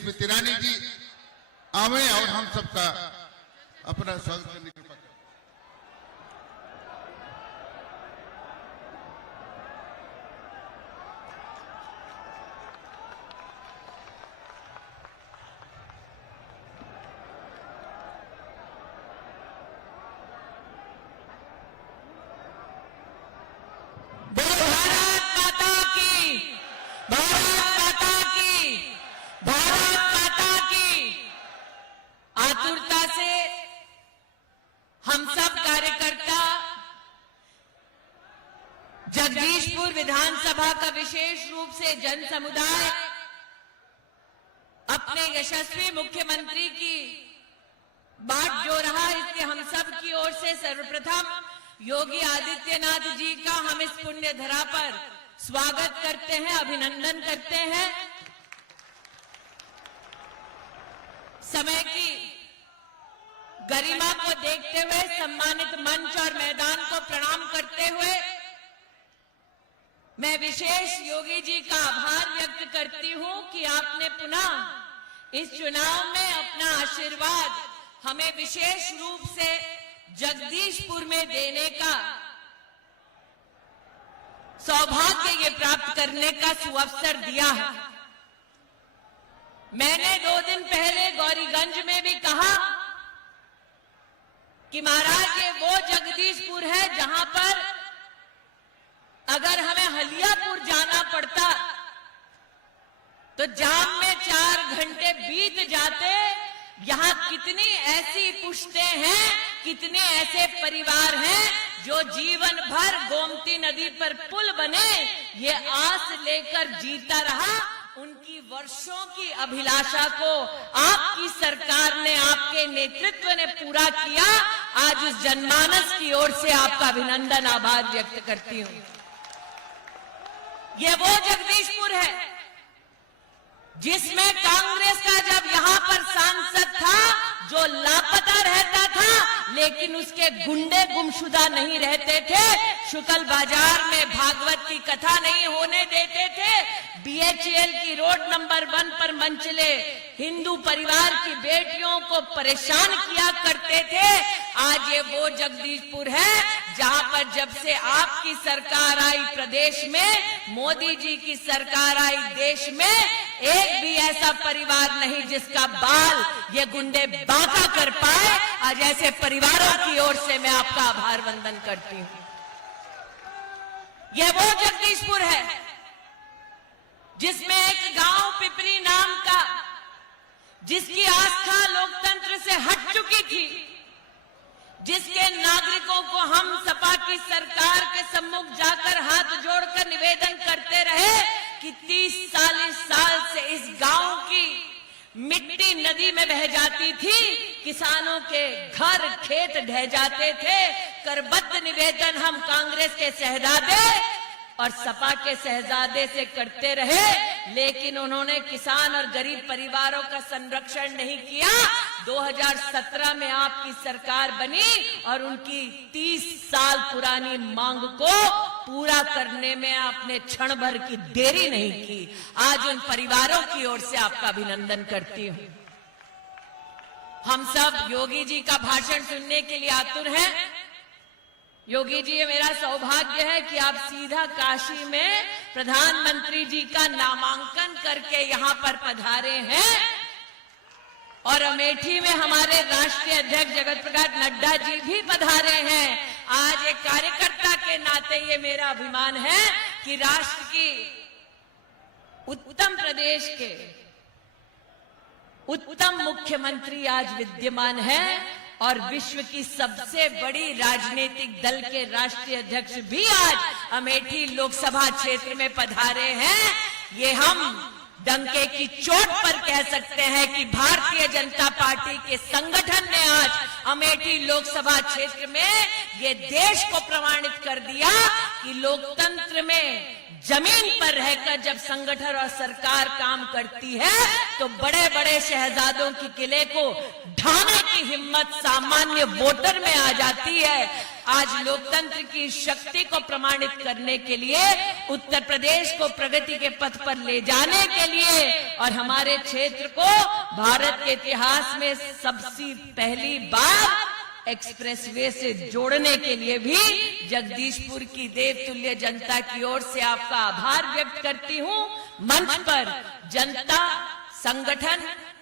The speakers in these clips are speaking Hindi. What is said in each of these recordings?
स्मृति ईरानी जी आवे और हम सबका अपना स्वागत करने की कृपा करें। आतुरता से हम सब कार्यकर्ता जगदीशपुर विधानसभा का विशेष रूप से जन समुदाय अपने यशस्वी मुख्यमंत्री की बाट जो रहा, इसके हम सब की ओर से सर्वप्रथम योगी आदित्यनाथ जी का हम इस पुण्य धरा पर स्वागत करते हैं, अभिनंदन करते हैं। समय की गरिमा को देखते हुए सम्मानित मंच और मैदान को प्रणाम करते हुए मैं विशेष योगी जी का आभार व्यक्त करती हूं कि आपने पुनः इस चुनाव में अपना आशीर्वाद हमें विशेष रूप से जगदीशपुर में देने का सौभाग्य ये प्राप्त करने का सुअवसर दिया है। मैंने 2 दिन पहले गौरीगंज में भी कहा कि महाराज ये वो जगदीशपुर है जहां पर अगर हमें हलियापुर जाना पड़ता तो जाम में 4 घंटे बीत जाते। यहाँ कितनी ऐसी पुश्तें हैं, कितने ऐसे परिवार हैं जो जीवन भर गोमती नदी पर पुल बने ये आस लेकर जीता रहा। उनकी वर्षों की अभिलाषा को आपकी सरकार ने, आपके नेतृत्व ने पूरा किया। आज उस जनमानस की ओर से आपका अभिनंदन, आभार व्यक्त करती हूं। ये वो जगदीशपुर है जिसमें कांग्रेस का जब यहाँ पर सांसद था जो लापता रहता था लेकिन उसके गुंडे गुमशुदा नहीं रहते थे, शुक्ल बाजार में भागवत की कथा नहीं होने देते थे, BHEL की रोड नंबर 1 पर मंचले हिंदू परिवार की बेटियों को परेशान किया करते थे। आज ये वो जगदीशपुर है जहां पर जब से आपकी सरकार आई प्रदेश में, मोदी जी की सरकार आई देश में, एक भी ऐसा परिवार नहीं जिसका बाल ये गुंडे बांका कर पाए। आज ऐसे परिवारों की ओर से मैं आपका आभार वंदन करती हूं। ये वो जगदीशपुर है जिसमें एक गांव पिपरी नाम का, जिसकी आस्था लोकतंत्र से हट चुकी थी, जिसके नागरिकों को हम सपा की सरकार के सम्मुख जाकर हाथ जोड़कर निवेदन करते रहे कि 30-40 साल से इस गांव की मिट्टी नदी में बह जाती थी, किसानों के घर खेत ढह जाते थे। करबद्ध निवेदन हम कांग्रेस के शहजादे और सपा के शहजादे से करते रहे, लेकिन उन्होंने किसान और गरीब परिवारों का संरक्षण नहीं किया। 2017 में आपकी सरकार बनी और उनकी 30 साल पुरानी मांग को पूरा करने में आपने क्षण भर की देरी नहीं की। आज उन परिवारों की ओर से आपका अभिनंदन करती हूं। हम सब योगी जी का भाषण सुनने के लिए आतुर हैं। योगी जी, ये मेरा सौभाग्य है कि आप सीधा काशी में प्रधानमंत्री जी का नामांकन करके यहाँ पर पधारे हैं और अमेठी में हमारे राष्ट्रीय अध्यक्ष जगत प्रकाश नड्डा जी भी पधारे हैं। आज एक कार्यकर्ता के नाते ये मेरा अभिमान है कि राष्ट्र की उत्तम प्रदेश के उत्तम मुख्यमंत्री आज विद्यमान है और विश्व की सबसे बड़ी राजनीतिक दल के राष्ट्रीय अध्यक्ष भी आज अमेठी लोकसभा क्षेत्र में पधारे हैं। ये हम डंके की चोट पर कह सकते हैं कि भारतीय जनता पार्टी के संगठन ने आज अमेठी लोकसभा क्षेत्र में ये देश को प्रमाणित कर दिया कि लोकतंत्र में जमीन पर रहकर जब संगठन और सरकार काम करती है तो बड़े बड़े शहजादों की किले को ढाने की हिम्मत सामान्य वोटर में आ जाती है। आज लोकतंत्र की शक्ति को प्रमाणित करने के लिए, उत्तर प्रदेश को प्रगति के पथ पर ले जाने के लिए और हमारे क्षेत्र को भारत के इतिहास में सबसे पहली बार एक्सप्रेसवे से जोड़ने के लिए भी जगदीशपुर की देवतुल्य जनता की ओर से आपका आभार व्यक्त करती हूं। मंच पर जनता, संगठन,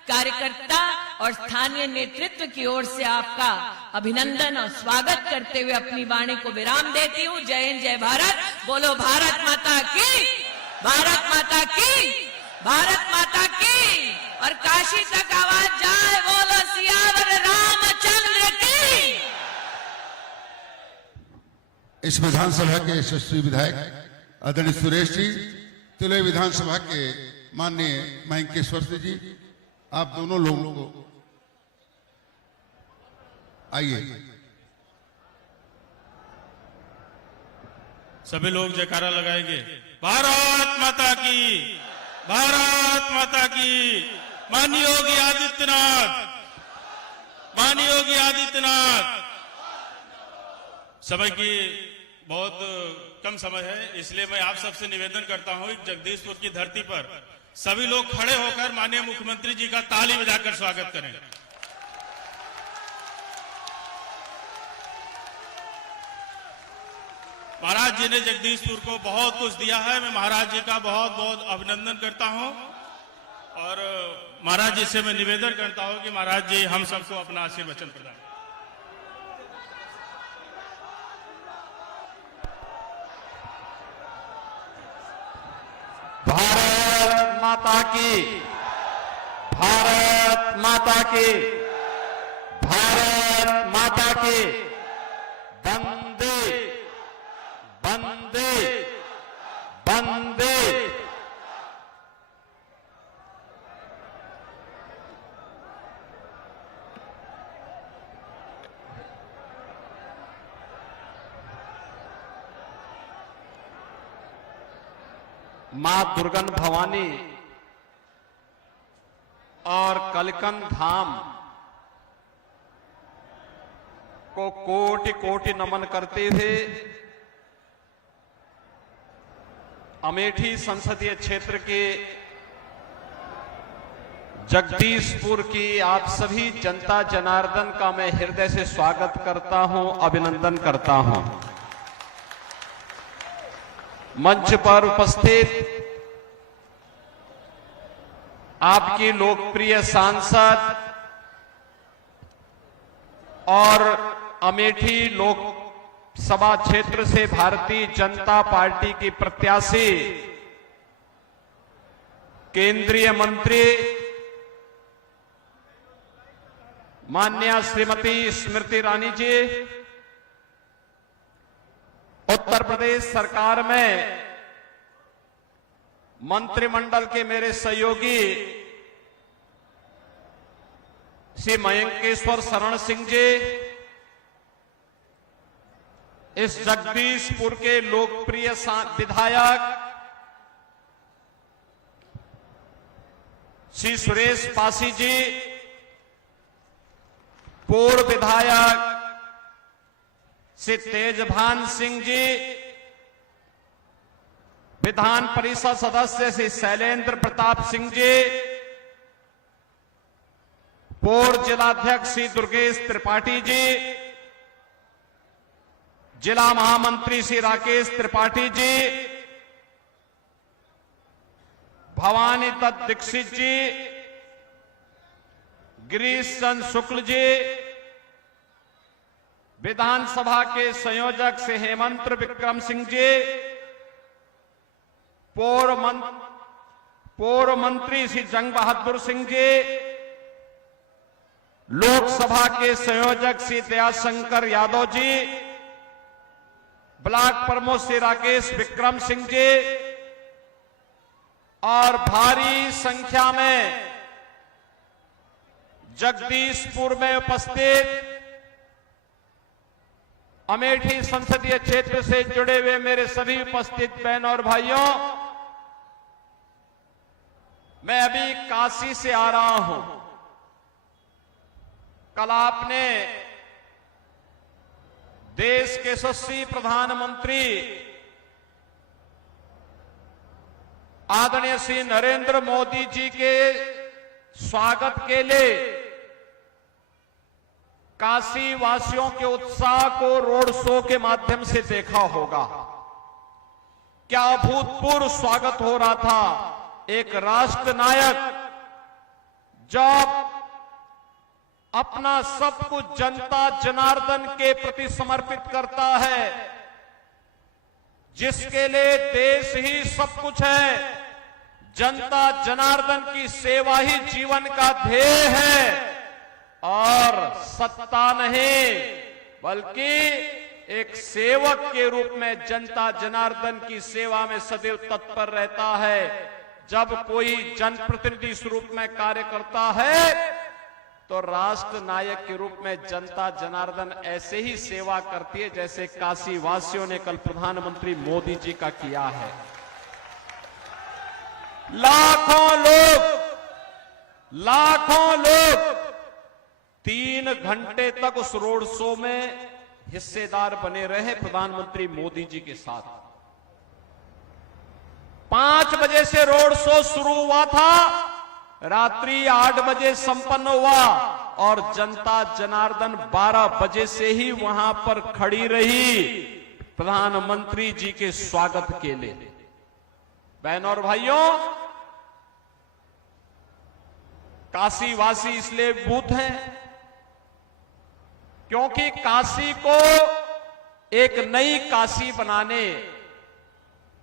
कार्यकर्ता और स्थानीय नेतृत्व की ओर से आपका अभिनंदन और स्वागत करते हुए अपनी वाणी को विराम देती हूं। जय हिंद, जय भारत। बोलो भारत माता की, भारत माता की, भारत माता की। और काशी तक आवाज जाए, बोलो सियावर रामचंद्र की। इस विधानसभा के यशस्वी विधायक आदरणीय सुरेश जी, तिलय विधानसभा के माननीय मयंकेश्वर सिंह जी, आप दोनों लोगों को आइए। सभी लोग जयकारा लगाएंगे। भारत माता की, भारत माता की। माननीय योगी आदित्यनाथ, माननीय योगी आदित्यनाथ। समय की बहुत कम समय है, इसलिए मैं आप सबसे निवेदन करता हूं कि जगदीशपुर की धरती पर सभी लोग खड़े होकर माननीय मुख्यमंत्री जी का ताली बजाकर स्वागत करें। महाराज जी ने जगदीशपुर को बहुत कुछ दिया है। मैं महाराज जी का बहुत बहुत अभिनंदन करता हूं और महाराज जी से मैं निवेदन करता हूं कि महाराज जी हम सबको अपना आशीर्वचन प्रदान। भारत माता की, भारत माता की, भारत माता की। वंदे वंदे वंदे। मां दुर्गन भवानी और कलकन धाम को कोटि कोटि नमन करते हुए अमेठी संसदीय क्षेत्र के जगदीशपुर की आप सभी जनता जनार्दन का मैं हृदय से स्वागत करता हूं, अभिनंदन करता हूं। मंच पर उपस्थित आपकी लोकप्रिय सांसद और अमेठी लोकसभा क्षेत्र से भारतीय जनता पार्टी की प्रत्याशी केंद्रीय मंत्री माननीय श्रीमती स्मृति ईरानी जी, उत्तर प्रदेश सरकार में मंत्रिमंडल के मेरे सहयोगी श्री मयंकेश्वर शरण सिंह जी, इस जगदीशपुर के लोकप्रिय विधायक श्री सुरेश पासी जी, पूर्व विधायक श्री तेजभान सिंह जी, विधान परिषद सदस्य श्री शैलेंद्र प्रताप सिंह जी, पूर्व जिलाध्यक्ष श्री दुर्गेश त्रिपाठी जी, जिला महामंत्री श्री राकेश त्रिपाठी जी, भवानी दत्त दीक्षित जी, गिरीश चंद शुक्ल जी, विधानसभा के संयोजक श्री हेमंत विक्रम सिंह जी, पूर्व मंत्री श्री जंग बहादुर सिंह जी, लोकसभा के संयोजक श्री दयाशंकर यादव जी, ब्लॉक प्रमुख श्री राकेश विक्रम सिंह जी और भारी संख्या में जगदीशपुर में उपस्थित अमेठी संसदीय क्षेत्र से जुड़े हुए मेरे सभी उपस्थित बहन और भाइयों, मैं अभी काशी से आ रहा हूं। कल आपने देश के यशस्वी प्रधानमंत्री आदरणीय श्री नरेंद्र मोदी जी के स्वागत के लिए काशी वासियों के उत्साह को रोड शो के माध्यम से देखा होगा। क्या अभूतपूर्व स्वागत हो रहा था। एक राष्ट्र नायक जब अपना सब कुछ जनता जनार्दन के प्रति समर्पित करता है, जिसके लिए देश ही सब कुछ है, जनता जनार्दन की सेवा ही जीवन का ध्येय है और सत्ता नहीं बल्कि एक सेवक के रूप में जनता जनार्दन की सेवा में सदैव तत्पर रहता है। जब कोई जनप्रतिनिधि इस रूप में कार्य करता है तो राष्ट्र नायक के रूप में जनता जनार्दन ऐसे ही सेवा करती है जैसे काशी वासियों ने कल प्रधानमंत्री मोदी जी का किया है। लाखों लोग 3 घंटे तक उस रोड शो में हिस्सेदार बने रहे प्रधानमंत्री मोदी जी के साथ। 5 बजे से रोड शो शुरू हुआ था, रात्रि 8 बजे संपन्न हुआ और जनता जनार्दन 12 बजे से ही वहां पर खड़ी रही प्रधानमंत्री जी के स्वागत के लिए। बहनों और भाइयों, काशी वासी इसलिए भूत हैं क्योंकि काशी को एक नई काशी बनाने,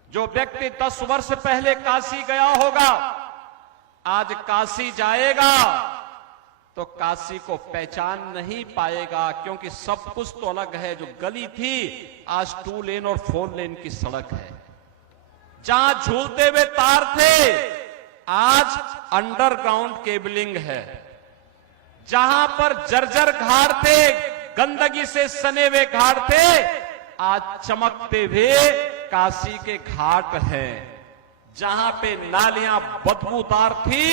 जो व्यक्ति 10 वर्ष पहले काशी गया होगा आज काशी जाएगा तो काशी को पहचान नहीं पाएगा, क्योंकि सब कुछ तो अलग है। जो गली थी आज 2 लेन और 4 लेन की सड़क है। जहां झूलते हुए तार थे आज अंडरग्राउंड केबलिंग है। जहां पर जर्जर घाट थे, गंदगी से सने हुए घाट थे, आज चमकते हुए काशी के घाट हैं। जहां पे नालियां बदबूदार थी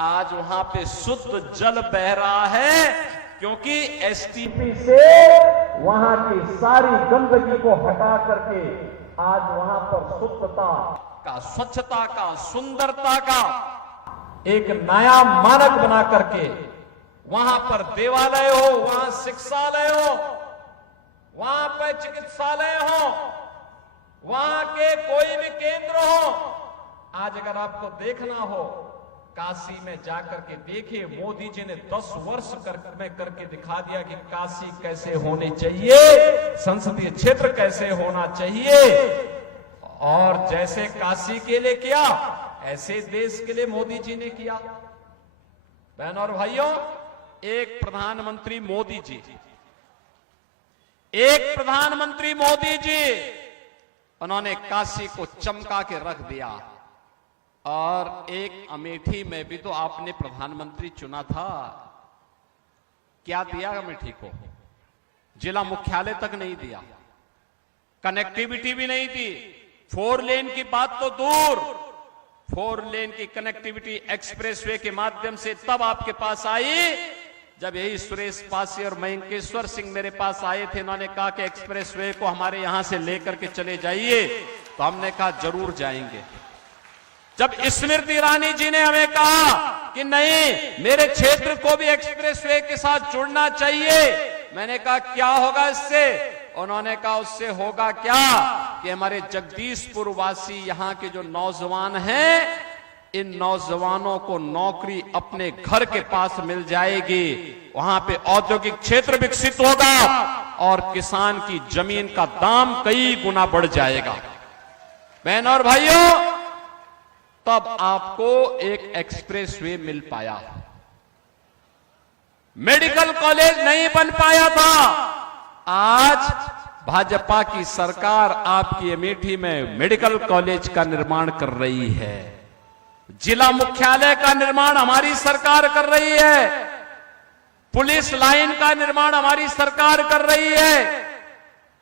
आज वहां पे शुद्ध जल बह रहा है, क्योंकि एसटीपी से वहां की सारी गंदगी को हटा करके आज वहां पर शुद्धता का, स्वच्छता का, सुंदरता का एक नया मानक बना करके वहां पर देवालय हो, वहां शिक्षालय हो, वहां पर चिकित्सालय हो, वहां के कोई भी केंद्र हो। आज अगर आपको देखना हो काशी में जाकर के देखिए, मोदी जी ने 10 वर्ष में करके दिखा दिया कि काशी कैसे होनी चाहिए, संसदीय क्षेत्र कैसे होना चाहिए। और जैसे काशी के लिए किया ऐसे देश के लिए मोदी जी ने किया। बहनों और भाइयों, एक प्रधानमंत्री मोदी जी उन्होंने काशी को चमका के रख दिया। और एक अमेठी में भी तो आपने प्रधानमंत्री चुना था, क्या दिया अमेठी को? जिला मुख्यालय तक नहीं दिया, कनेक्टिविटी भी नहीं दी। 4 लेन की बात तो दूर, 4 लेन की कनेक्टिविटी एक्सप्रेसवे के माध्यम से तब आपके पास आई जब यही सुरेश पासी और मयंकेश्वर सिंह मेरे पास आए थे। उन्होंने कहा कि एक्सप्रेसवे को हमारे यहां से लेकर के चले जाइए, तो हमने कहा जरूर जाएंगे। जब स्मृति ईरानी जी ने हमें कहा कि नहीं, मेरे क्षेत्र को भी एक्सप्रेसवे के साथ जुड़ना चाहिए, मैंने कहा क्या होगा इससे? उन्होंने कहा उससे होगा क्या कि हमारे जगदीशपुर वासी यहाँ के जो नौजवान हैं, इन नौजवानों को नौकरी अपने घर के पास मिल जाएगी, वहां पे औद्योगिक क्षेत्र विकसित होगा और किसान की जमीन का दाम कई गुना बढ़ जाएगा। बहनों और भाइयों, तब आपको एक एक्सप्रेसवे मिल पाया। मेडिकल कॉलेज नहीं बन पाया था। आज भाजपा की सरकार आपकी अमेठी में मेडिकल कॉलेज का निर्माण कर रही है। जिला मुख्यालय का निर्माण हमारी सरकार कर रही है। पुलिस लाइन का निर्माण हमारी सरकार कर रही है।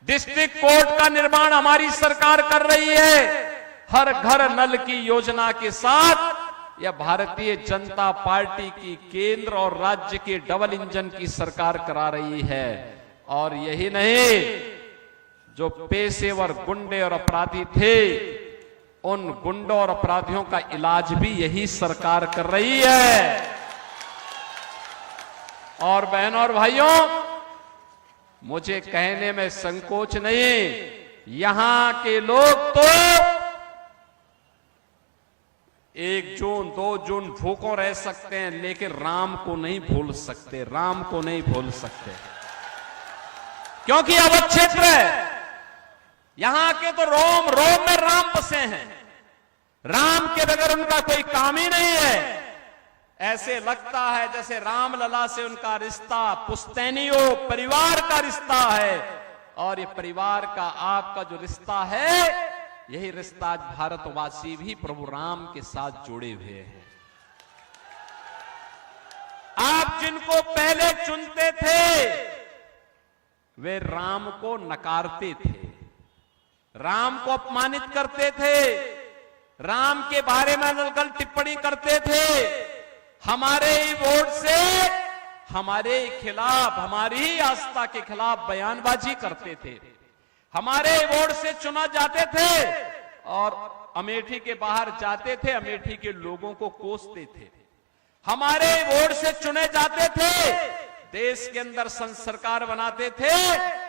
डिस्ट्रिक्ट कोर्ट का निर्माण हमारी सरकार कर रही है। हर घर नल की योजना के साथ यह भारतीय जनता पार्टी की केंद्र और राज्य के डबल इंजन की सरकार करा रही है। और यही नहीं, जो पेशेवर गुंडे और अपराधी थे, उन गुंडों और अपराधियों का इलाज भी यही सरकार कर रही है। और बहनों और भाइयों, मुझे कहने में संकोच नहीं, यहां के लोग तो 1 जून 2 जून भूखों रह सकते हैं, लेकिन राम को नहीं भूल सकते, राम को नहीं भूल सकते, क्योंकि अवध क्षेत्र है। यहां के तो रोम रोम में राम बसे हैं, राम के बगैर उनका कोई काम ही नहीं है। ऐसे लगता है जैसे रामलला से उनका रिश्ता पुश्तैनियों परिवार का रिश्ता है, और ये परिवार का आपका जो रिश्ता है, यही रिश्ता आज भारतवासी भी प्रभु राम के साथ जुड़े हुए हैं। आप जिनको पहले चुनते थे, वे राम को नकारते थे, राम को अपमानित करते थे, राम के बारे में अलग टिप्पणी करते थे, हमारे ही वोट से हमारे खिलाफ, हमारी ही आस्था के खिलाफ बयानबाजी करते थे, हमारे वोट से चुना जाते थे और अमेठी के बाहर जाते थे, अमेठी के लोगों को कोसते थे। हमारे वोट से चुने जाते थे, देश के अंदर सरकार बनाते थे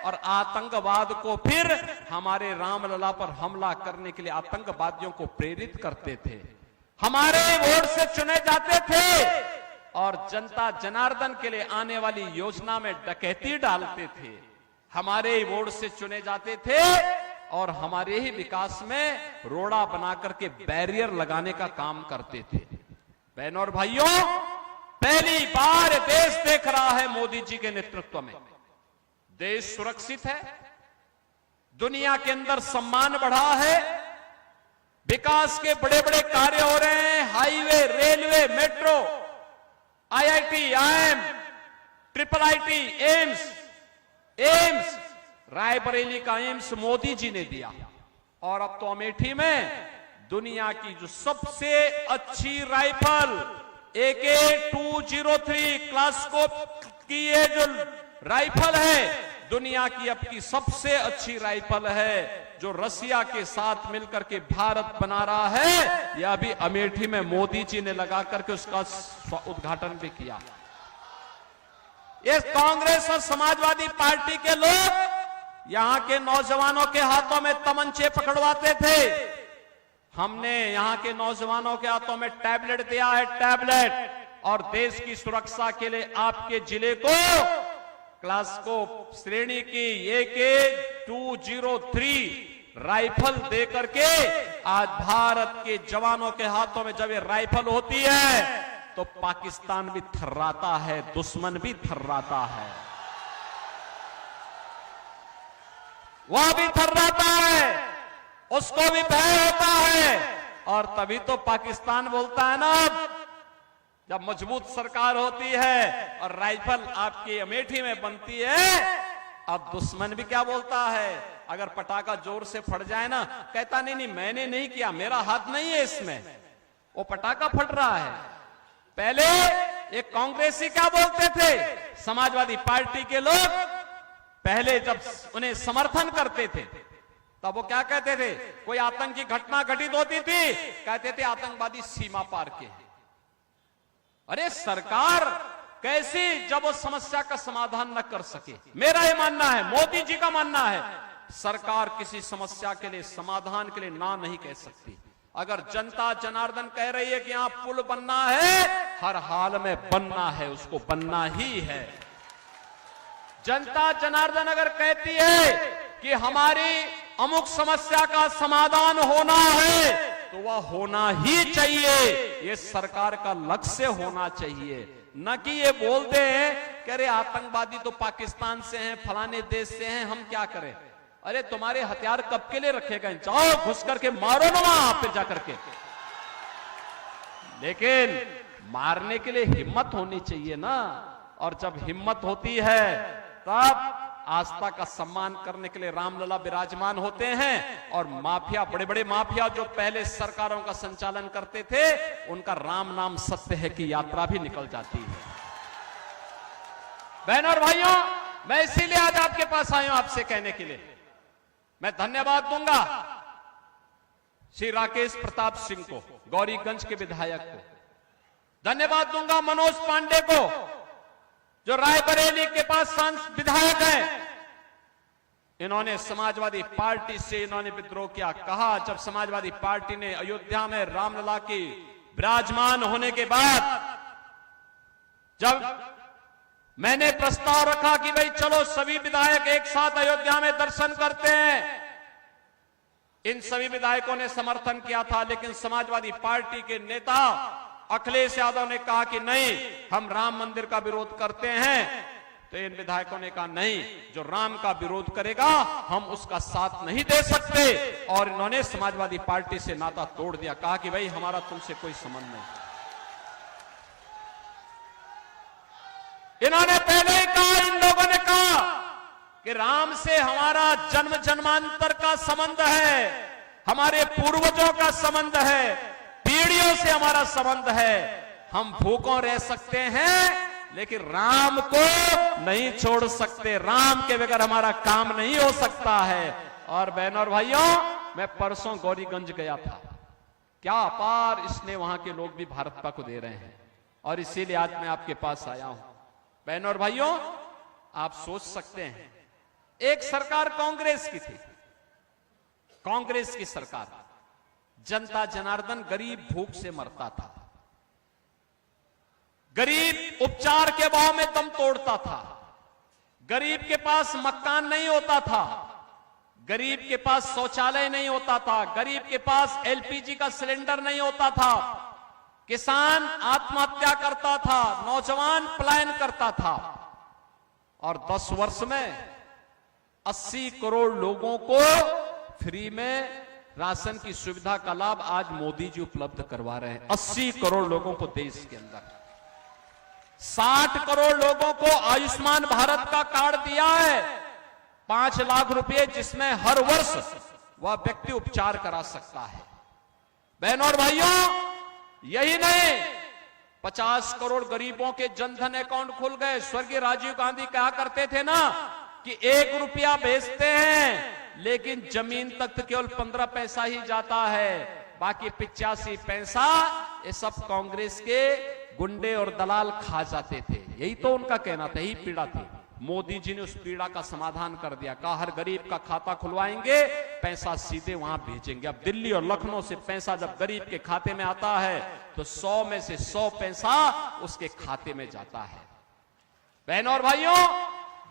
और आतंकवाद को फिर हमारे रामलला पर हमला करने के लिए आतंकवादियों को प्रेरित करते थे। हमारे वोट से चुने जाते थे और जनता जनार्दन के लिए आने वाली योजना में डकैती डालते थे। हमारे वोट से चुने जाते थे और हमारे ही विकास में रोड़ा बना करके बैरियर लगाने का काम करते थे। बहनों और भाइयों, पहली बार देश देख रहा है मोदी जी के नेतृत्व में, देश सुरक्षित है, दुनिया के अंदर सम्मान बढ़ा है, विकास के बड़े बड़े कार्य हो रहे हैं, highway, railway, metro, IIT, IIM, triple IT, AIIMS, Raebareli का एम्स मोदी जी ने दिया। और अब तो अमेठी में दुनिया की जो सबसे अच्छी राइफल AK-203 क्लास्कोप की ये जो राइफल है, दुनिया की अब की सबसे अच्छी राइफल है, जो रसिया के साथ मिलकर के भारत बना रहा है। यह अभी अमेठी में मोदी जी ने लगा करके उसका उद्घाटन भी किया। ये कांग्रेस और समाजवादी पार्टी के लोग यहां के नौजवानों के हाथों में तमंचे पकड़वाते थे। हमने यहां के नौजवानों के हाथों में टैबलेट दिया है, टैबलेट, और देश की सुरक्षा के लिए आपके जिले को क्लास्कोप श्रेणी की AK-203 राइफल दे करके आज भारत के जवानों के हाथों में जब ये राइफल होती है तो पाकिस्तान भी थर्राता है, दुश्मन भी थर्राता है, वह भी थर्राता है, उसको भी भय होता है। और तभी तो पाकिस्तान बोलता है ना, जब मजबूत सरकार होती है और राइफल आपकी अमेठी में बनती है, अब दुश्मन भी क्या बोलता है, अगर पटाखा जोर से फट जाए ना, कहता नहीं मैंने नहीं किया, मेरा हाथ नहीं है इसमें, वो पटाखा फट रहा है। पहले एक कांग्रेसी क्या बोलते थे, समाजवादी पार्टी के लोग पहले जब उन्हें समर्थन करते थे तब वो क्या कहते थे, कोई आतंकी घटना घटित होती थी, कहते थे आतंकवादी सीमा पार के। अरे सरकार कैसी, जब वो समस्या का समाधान न कर सके। मेरा ये मानना है, मोदी जी का मानना है, सरकार किसी समस्या के लिए, समाधान के लिए ना नहीं कह सकती। अगर जनता जनार्दन कह रही है कि यहां पुल बनना है, हर हाल में बनना है, उसको बनना ही है। जनता जनार्दन अगर कहती है कि हमारी अमुक समस्या का समाधान होना है, तो वह होना ही चाहिए, ये सरकार का लक्ष्य होना चाहिए। न कि ये बोलते हैं कि अरे आतंकवादी तो पाकिस्तान से हैं, फलाने देश से हैं, हम क्या करें। अरे तुम्हारे हथियार कब के लिए रखे गए, जाओ घुस करके मारो ना वहां पे जाकर के। लेकिन मारने के लिए हिम्मत होनी चाहिए ना, और जब हिम्मत होती है तब आस्था का सम्मान करने के लिए रामलला विराजमान होते हैं, और माफिया, बड़े बड़े माफिया जो पहले सरकारों का संचालन करते थे, उनका राम नाम सत्य है की यात्रा भी निकल जाती है। बहनों और भाइयों, मैं इसीलिए आज आपके पास आया हूं आपसे कहने के लिए, मैं धन्यवाद दूंगा श्री राकेश प्रताप सिंह को, गौरीगंज के विधायक को, धन्यवाद दूंगा मनोज पांडे को जो रायबरेली के पास विधायक है। इन्होंने समाजवादी पार्टी से इन्होंने विद्रोह किया। कहा जब समाजवादी पार्टी ने अयोध्या में रामलला की विराजमान होने के बाद, जब मैंने प्रस्ताव रखा कि भाई चलो सभी विधायक एक साथ अयोध्या में दर्शन करते हैं, इन सभी विधायकों ने समर्थन किया था, लेकिन समाजवादी पार्टी के नेता अखिलेश यादव ने कहा कि नहीं, हम राम मंदिर का विरोध करते हैं। तो इन विधायकों ने कहा नहीं, जो राम का विरोध करेगा हम उसका साथ नहीं दे सकते, और इन्होंने समाजवादी पार्टी से नाता तोड़ दिया। कहा कि भाई हमारा तुमसे कोई संबंध नहीं। इन्होंने पहले ही कहा, इन लोगों ने कहा कि राम से हमारा जन्म जन्मांतर का संबंध है, हमारे पूर्वजों का संबंध है, पीढ़ियों से हमारा संबंध है। हम भूखों रह सकते हैं लेकिन राम को नहीं छोड़ सकते, राम के बगैर हमारा काम नहीं हो सकता है। और बहनों और भाइयों, मैं परसों गौरीगंज गया था, क्या अपार इसने वहां के लोग भी भाजपा को दे रहे हैं, और इसीलिए आज मैं आपके पास आया हूं। बहनों और भाइयों, आप सोच सकते हैं, एक सरकार कांग्रेस की थी, कांग्रेस की सरकार, जनता जनार्दन गरीब भूख से मरता था, गरीब उपचार के भाव में दम तोड़ता था, गरीब के पास मकान नहीं होता था, गरीब के पास शौचालय नहीं होता था, गरीब के पास एलपीजी का सिलेंडर नहीं होता था, किसान आत्महत्या करता था, नौजवान पलायन करता था। और 10 वर्ष में 80 करोड़ लोगों को फ्री में राशन की सुविधा का लाभ आज मोदी जी उपलब्ध करवा रहे हैं। 80 करोड़ लोगों को देश के अंदर, 60 करोड़ लोगों को आयुष्मान भारत का कार्ड दिया है, 5 लाख रुपए, जिसमें हर वर्ष वह व्यक्ति उपचार करा सकता है। बहनों और भाइयों, यही नहीं, 50 करोड़ गरीबों के जनधन अकाउंट खुल गए। स्वर्गीय राजीव गांधी कहा करते थे ना कि 1 रुपया भेजते हैं लेकिन जमीन तक तो केवल 15 पैसा ही जाता है, बाकी 85 पैसा ये सब कांग्रेस के गुंडे और दलाल खा जाते थे। यही तो उनका कहना था, यही पीड़ा थी। मोदी जी ने उस पीड़ा का समाधान कर दिया, कहा हर गरीब का खाता खुलवाएंगे, पैसा सीधे वहां भेजेंगे। अब दिल्ली और लखनऊ से पैसा जब गरीब के खाते में आता है तो 100 में से 100 पैसा उसके खाते में जाता है। बहनों और भाइयों,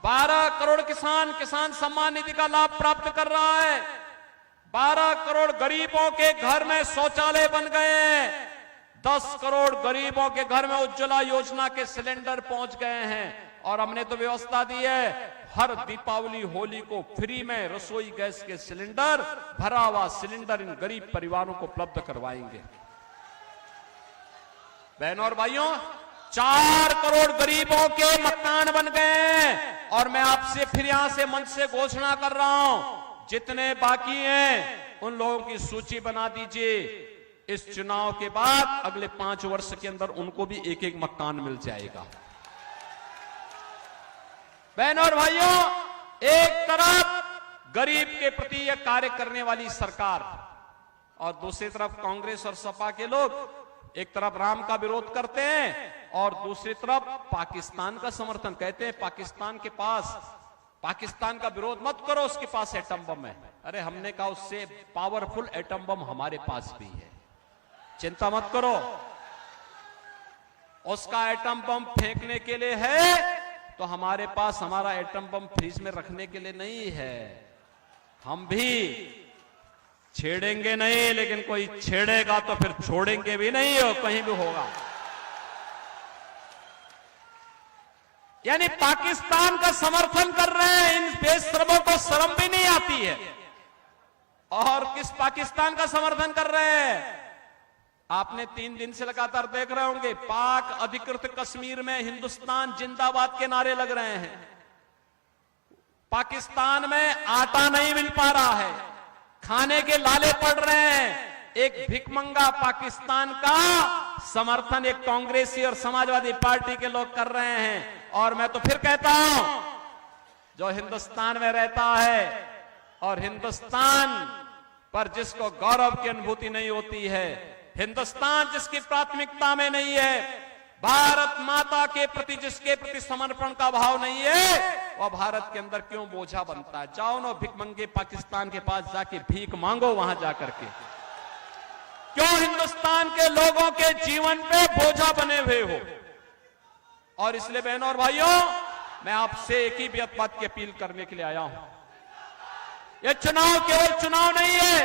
12 करोड़ किसान सम्मान निधि का लाभ प्राप्त कर रहा है, 12 करोड़ गरीबों के घर में शौचालय बन गए, 10 करोड़ गरीबों के घर में उज्ज्वला योजना के सिलेंडर पहुंच गए हैं। और हमने तो व्यवस्था दी है, हर दीपावली होली को फ्री में रसोई गैस के सिलेंडर, भरा हुआ सिलेंडर इन गरीब परिवारों को उपलब्ध करवाएंगे। बहनों और भाइयों, 4 करोड़ गरीबों के मकान बन गए। और मैं आपसे फिर यहां से मंच से घोषणा कर रहा हूं, जितने बाकी हैं उन लोगों की सूची बना दीजिए। इस चुनाव के बाद अगले 5 वर्ष के अंदर उनको भी एक एक मकान मिल जाएगा। बहनों और भाइयों, एक तरफ गरीब के प्रति यह कार्य करने वाली सरकार, और दूसरी तरफ कांग्रेस और सपा के लोग एक तरफ राम का विरोध करते हैं और दूसरी तरफ पाकिस्तान का समर्थन। कहते हैं पाकिस्तान का विरोध मत करो, उसके पास एटम बम है। अरे हमने कहा उससे पावरफुल एटम बम हमारे पास भी है, चिंता मत करो। उसका एटम बम फेंकने के लिए है तो हमारे पास हमारा एटम बम फ्रीज में रखने के लिए नहीं है। हम भी छेड़ेंगे नहीं, लेकिन कोई छेड़ेगा तो फिर छोड़ेंगे भी नहीं, और कहीं भी होगा। यानी पाकिस्तान का समर्थन कर रहे हैं, इन बेशरमों को शर्म भी नहीं आती है। और किस पाकिस्तान का समर्थन कर रहे हैं? आपने 3 दिन से लगातार देख रहे होंगे, पाक अधिकृत कश्मीर में हिंदुस्तान जिंदाबाद के नारे लग रहे हैं। पाकिस्तान में आटा नहीं मिल पा रहा है, खाने के लाले पड़ रहे हैं। एक भिखमंगा पाकिस्तान का समर्थन एक कांग्रेसी और समाजवादी पार्टी के लोग कर रहे हैं। और मैं तो फिर कहता हूं, जो हिंदुस्तान में रहता है और हिंदुस्तान पर जिसको गौरव की अनुभूति नहीं होती है, हिंदुस्तान जिसकी प्राथमिकता में नहीं है, भारत माता के प्रति जिसके प्रति समर्पण का भाव नहीं है, वह भारत के अंदर क्यों बोझा बनता है? जाओ ना भिखमंगे पाकिस्तान के पास जाके भीख मांगो वहां जाकर के। क्यों हिंदुस्तान के लोगों के जीवन पे बोझा बने हुए हो? और इसलिए बहनों और भाइयों, मैं आपसे एक ही बात की अपील करने के लिए आया हूं। ये चुनाव केवल चुनाव नहीं है।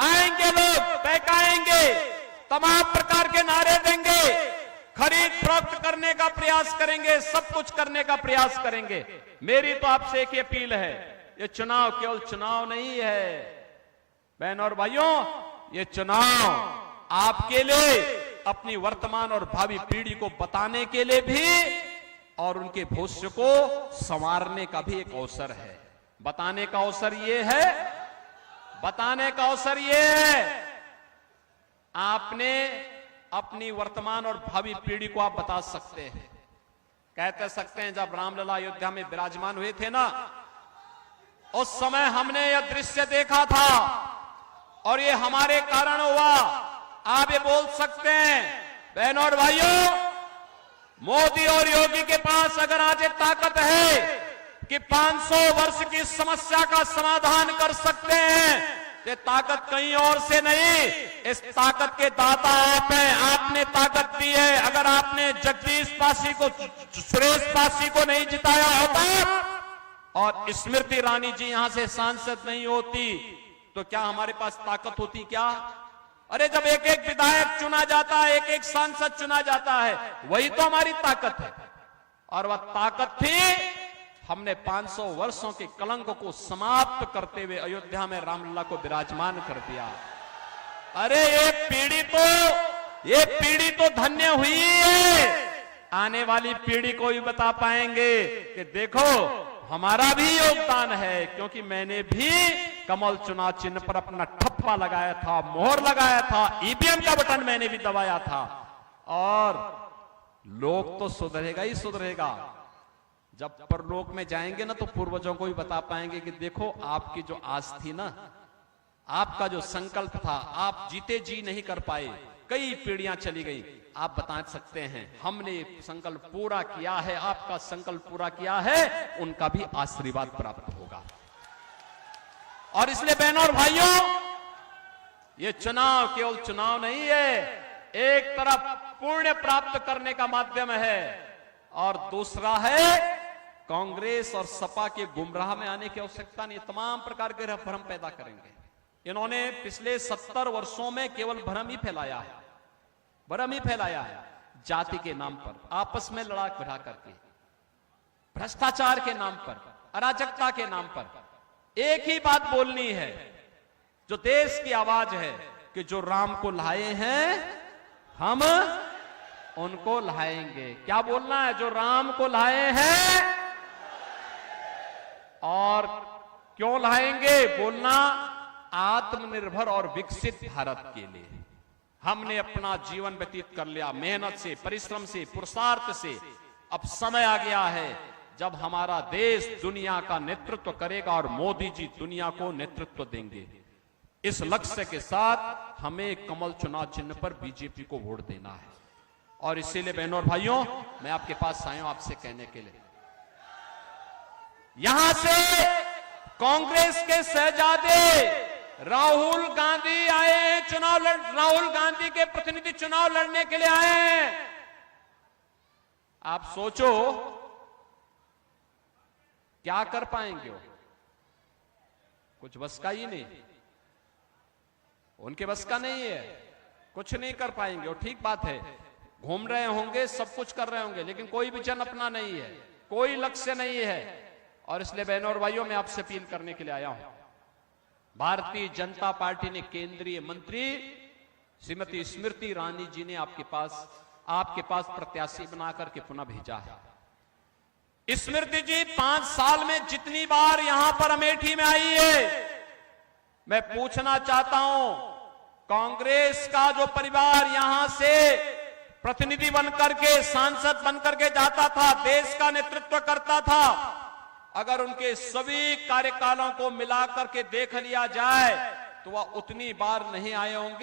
आएंगे लोग, बहकाएंगे, तमाम प्रकार के नारे देंगे, खरीद फरोख्त करने का प्रयास करेंगे, सब कुछ करने का प्रयास करेंगे। मेरी तो आपसे एक ही अपील है, ये चुनाव केवल चुनाव नहीं है बहनों और भाइयों, ये चुनाव आपके लिए, अपनी वर्तमान और भावी पीढ़ी को बताने के लिए भी और उनके भविष्य को संवारने का भी एक अवसर है। बताने का अवसर ये है, बताने का अवसर ये है, आपने अपनी वर्तमान और भावी पीढ़ी को आप बता सकते हैं। कहते सकते हैं जब रामलला अयोध्या में विराजमान हुए थे ना, उस समय हमने यह दृश्य देखा था और ये हमारे कारण हुआ। आप ये बोल सकते हैं बहनों और भाइयों, मोदी और योगी के पास अगर आज एक ताकत है कि 500 वर्ष की समस्या का समाधान कर सकते हैं, ये ताकत कहीं और से नहीं, इस ताकत के दाता आप हैं। आपने ताकत दी है। अगर आपने जगदीश पासी को, सुरेश पासी को नहीं जिताया होता और स्मृति ईरानी जी यहां से सांसद नहीं होती तो क्या हमारे पास ताकत होती क्या? अरे जब एक एक विधायक चुना जाता है, एक एक सांसद चुना जाता है, वही तो हमारी ताकत है। और वह ताकत थी, हमने 500 वर्षों के कलंक को समाप्त करते हुए अयोध्या में रामलला को विराजमान कर दिया। अरे ये पीढ़ी तो धन्य हुई है। आने वाली पीढ़ी को भी बता पाएंगे कि देखो हमारा भी योगदान है, क्योंकि मैंने भी कमल चुनाव चिन्ह पर अपना ठप्पा लगाया था, मोहर लगाया था, ईवीएम का बटन मैंने भी दबाया था। और लोग तो सुधरेगा ही सुधरेगा। जब परलोक में जाएंगे ना तो पूर्वजों को भी बता पाएंगे कि देखो आपकी जो आस थी ना, आपका जो संकल्प था, आप जीते जी नहीं कर पाए, कई पीढ़ियां चली गई, आप बता सकते हैं हमने संकल्प पूरा किया है, आपका संकल्प पूरा किया है, उनका भी आशीर्वाद प्राप्त होगा। और इसलिए बहनों और भाइयों, ये चुनाव केवल चुनाव नहीं है, एक तरफ पुण्य प्राप्त करने का माध्यम है और दूसरा है कांग्रेस और सपा के गुमराह में आने की आवश्यकता नहीं। तमाम प्रकार के भ्रम पैदा करेंगे। इन्होंने पिछले 70 वर्षों में केवल भ्रम ही फैलाया है, भ्रम ही फैलाया है। जाति के नाम पर आपस में लड़ा बढ़ा करके, भ्रष्टाचार के नाम पर, अराजकता के नाम पर एक ही बात बोलनी है, जो देश की आवाज है कि जो राम को लाए हैं हम उनको लाएंगे। क्या बोलना है? जो राम को लाए हैं और क्यों लाएंगे? बोलना आत्मनिर्भर और विकसित भारत के लिए। हमने अपना जीवन व्यतीत कर लिया मेहनत से, परिश्रम से, पुरुषार्थ से। अब समय आ गया है जब हमारा देश दुनिया का नेतृत्व करेगा और मोदी जी दुनिया को नेतृत्व देंगे। इस लक्ष्य के साथ हमें कमल चुनाव चिन्ह पर बीजेपी को वोट देना है। और इसीलिए बहनों और भाइयों, मैं आपके पास आया हूं आपसे कहने के लिए, यहां से कांग्रेस के शहजादे राहुल गांधी आए हैं राहुल गांधी के प्रतिनिधि चुनाव लड़ने के लिए आए हैं। आप सोचो क्या कर पाएंगे वो? कुछ बस का ही नहीं, उनके बस का नहीं है, कुछ नहीं कर पाएंगे। और ठीक बात है, घूम रहे होंगे, सब कुछ कर रहे होंगे, लेकिन कोई विजन अपना नहीं है, कोई लक्ष्य नहीं है। और इसलिए बहनों और भाइयों, मैं आपसे अपील करने के लिए आया हूं। भारतीय जनता पार्टी ने केंद्रीय मंत्री श्रीमती स्मृति ईरानी जी ने आपके पास प्रत्याशी बनाकर के पुनः भेजा है। स्मृति जी 5 साल में जितनी बार यहां पर अमेठी में आई है, मैं पूछना चाहता हूं, कांग्रेस का जो परिवार यहां से प्रतिनिधि बनकर के, सांसद बनकर के जाता था, देश का नेतृत्व करता था, अगर उनके सभी कार्यकालों को मिलाकर के देख लिया जाए तो वह उतनी बार नहीं आए होंगे।